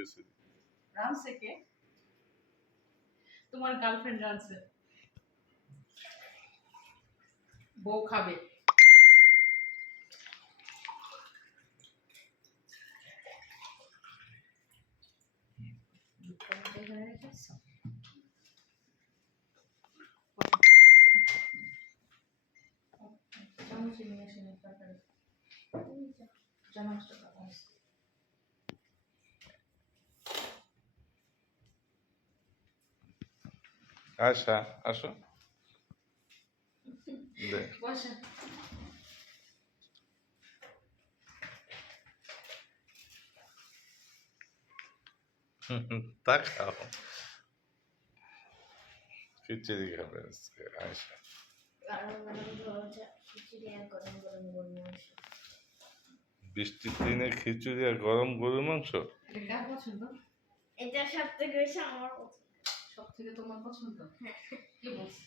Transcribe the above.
খিচুড়ি। রানছে কে? তোমার গার্লফ্রেন্ড রানছে। বউ খাবে। আশা আসো দে বসা। তা খাও খিচুড়ি খাবে আজকে আয়সা। বৃষ্টির দিনে খিচুড়ি আর গরম গরুর মাংস। এটা কার পছন্দ? এটা সবথেকে বেশি আমার পছন্দ। সব থেকে তোমার পছন্দ? কে বলছে?